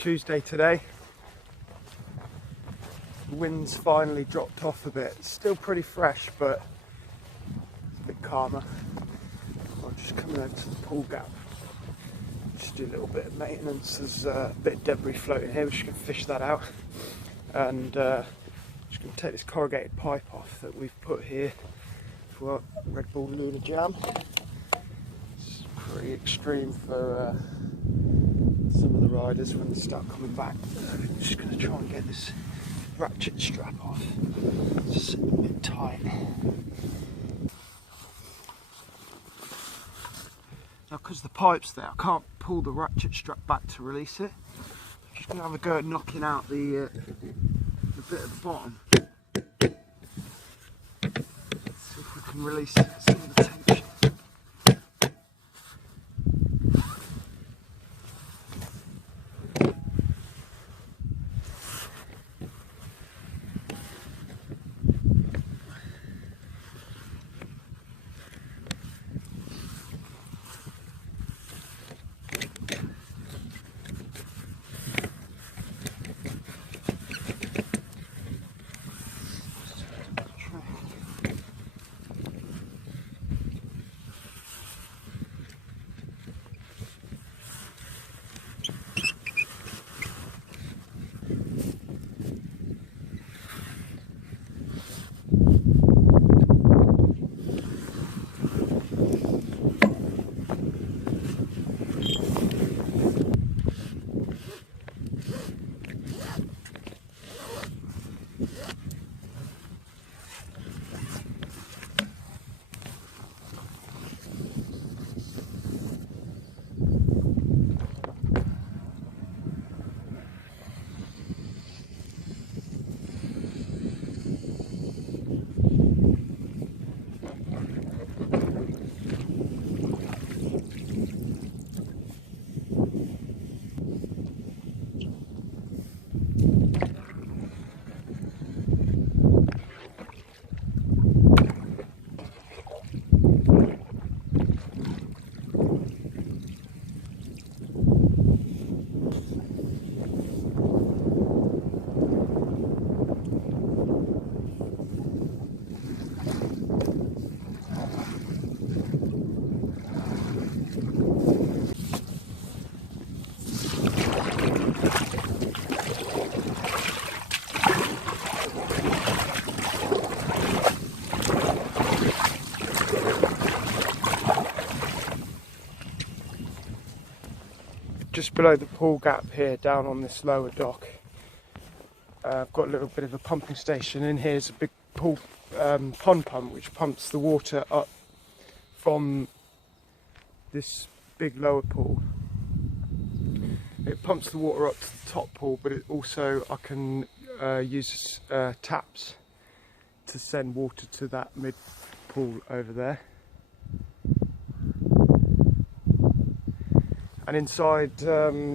Tuesday today. The wind's finally dropped off a bit. It's still pretty fresh, but it's a bit calmer. I'm just coming over to the pool gap. Just do a little bit of maintenance. There's a bit of debris floating here. We're just going to fish that out. And just going to take this corrugated pipe off that we've put here for Red Bull Lunar Jam. It's pretty extreme for some of the riders when they start coming back. I'm just going to try and get this ratchet strap off. It's just a bit tight. Now, because the pipe's there, I can't pull the ratchet strap back to release it. I'm just going to have a go at knocking out the bit at the bottom. See if we can release some of the tension. Just below the pool gap here, down on this lower dock, I've got a little bit of a pumping station. In here is a big pool pond pump which pumps the water up from this big lower pool. It pumps the water up to the top pool, but it also I can use taps to send water to that mid pool over there. And inside sort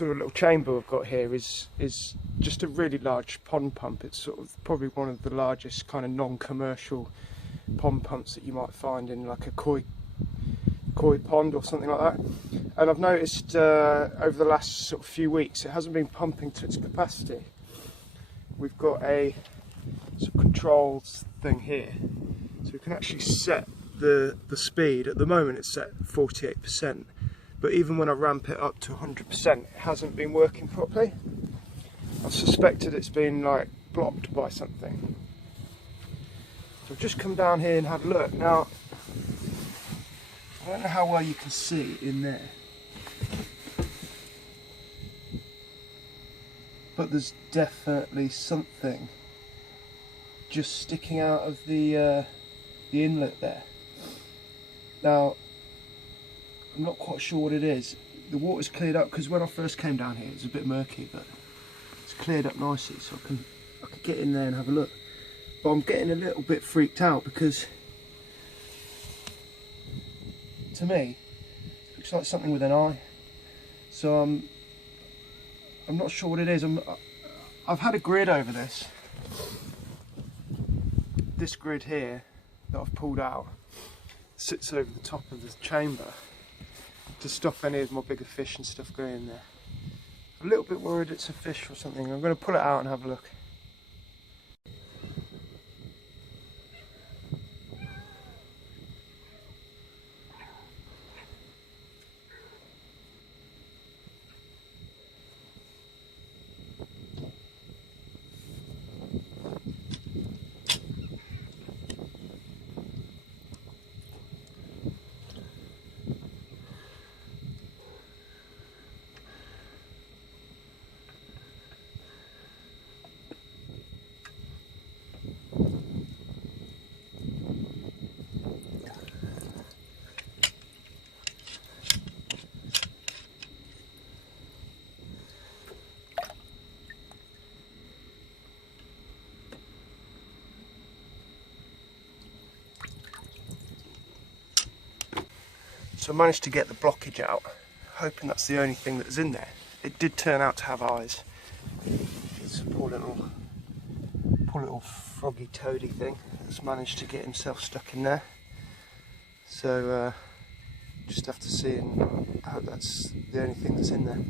of little chamber we've got here is just a really large pond pump. It's sort of probably one of the largest kind of non-commercial pond pumps that you might find in like a koi pond or something like that. And I've noticed over the last sort of few weeks it hasn't been pumping to its capacity. We've got a sort of controls thing here, so we can actually set the speed. At the moment it's set 48%. But even when I ramp it up to 100%, it hasn't been working properly. I've suspected it's been like blocked by something. So I've just come down here and had a look. Now, I don't know how well you can see in there, but there's definitely something just sticking out of the inlet there. Now, I'm not quite sure what it is. The water's cleared up because when I first came down here it was a bit murky, but it's cleared up nicely, so I can get in there and have a look. But I'm getting a little bit freaked out because to me it looks like something with an eye. So I'm not sure what it is. I've had a grid over this. This grid here that I've pulled out sits over the top of the chamber to stop any of my bigger fish and stuff going in there. a little bit worried it's a fish or something. I'm going to pull it out and have a look. So I managed to get the blockage out, hoping that's the only thing that was in there. It did turn out to have eyes. It's a poor little froggy toady thing that's managed to get himself stuck in there. So just have to see and hope that's the only thing that's in there.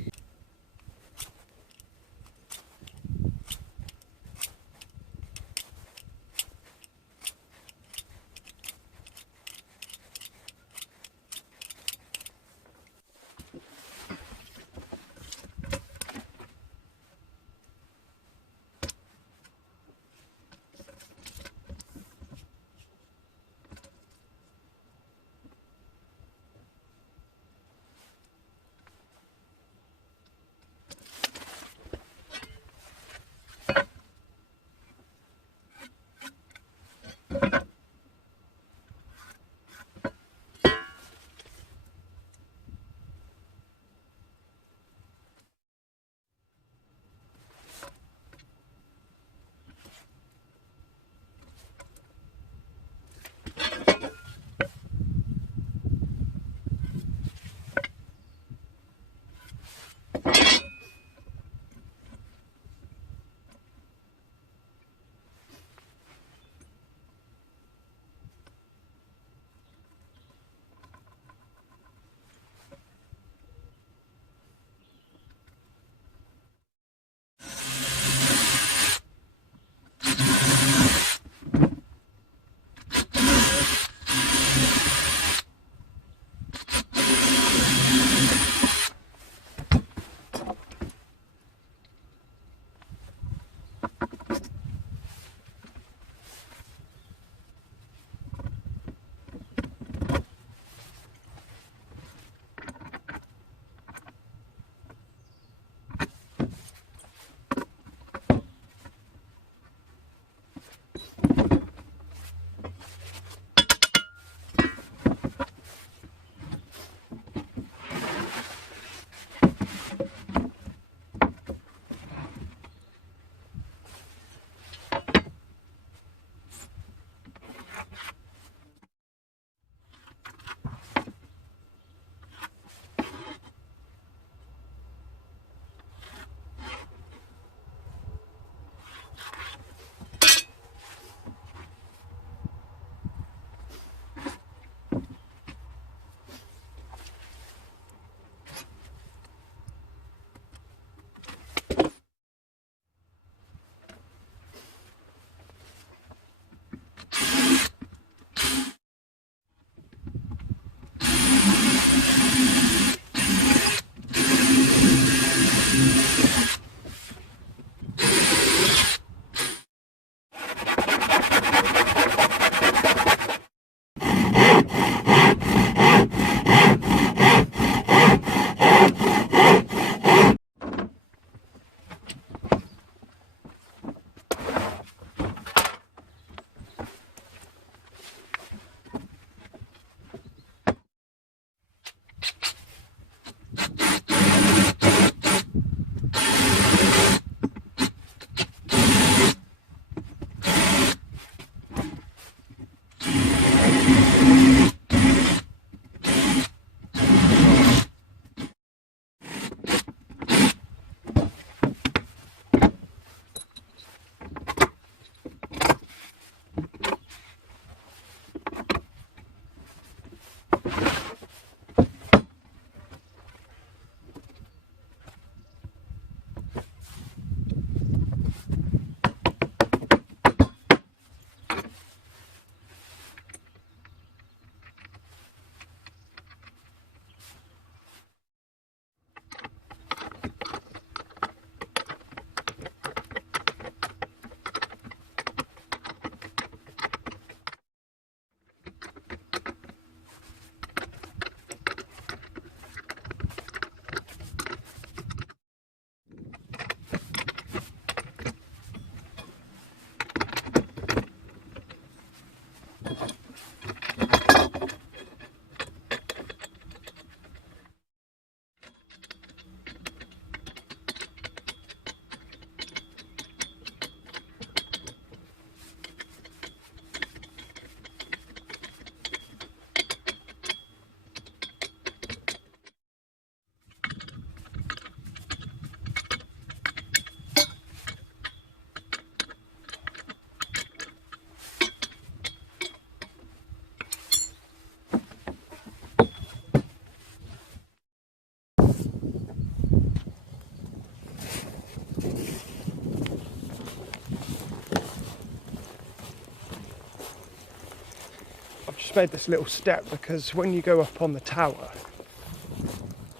just made this little step because when you go up on the tower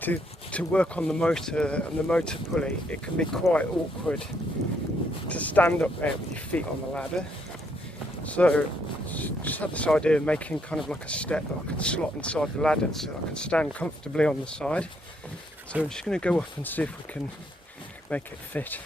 to work on the motor and the motor pulley, it can be quite awkward to stand up there with your feet on the ladder. So just had this idea of making kind of like a step that I could slot inside the ladder so I can stand comfortably on the side. So I'm just going to go up and see if we can make it fit.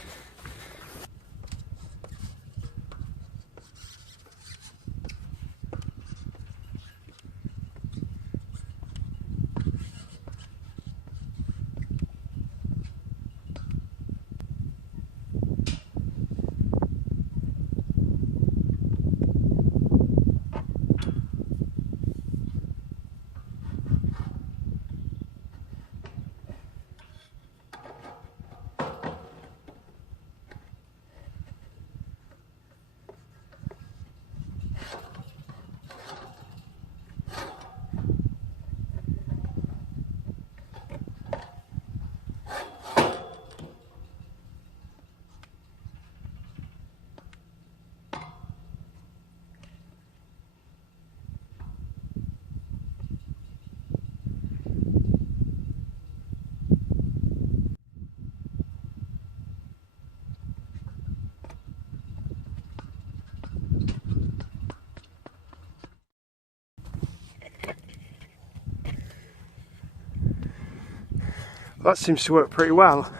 That seems to work pretty well.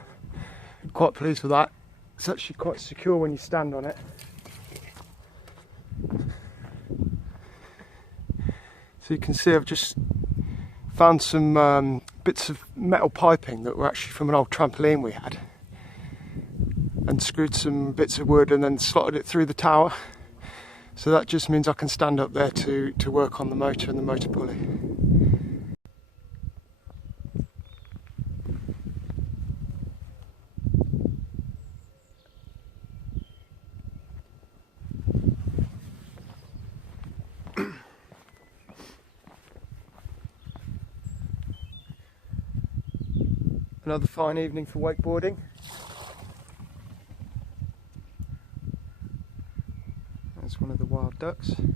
Quite pleased with that. It's actually quite secure when you stand on it. So you can see I've just found some bits of metal piping that were actually from an old trampoline we had, and screwed some bits of wood and then slotted it through the tower. So that just means I can stand up there to work on the motor and the motor pulley. Another fine evening for wakeboarding. That's one of the wild ducks. I've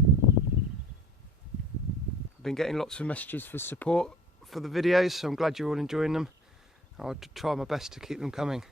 been getting lots of messages for support for the videos, so I'm glad you're all enjoying them. I'll try my best to keep them coming.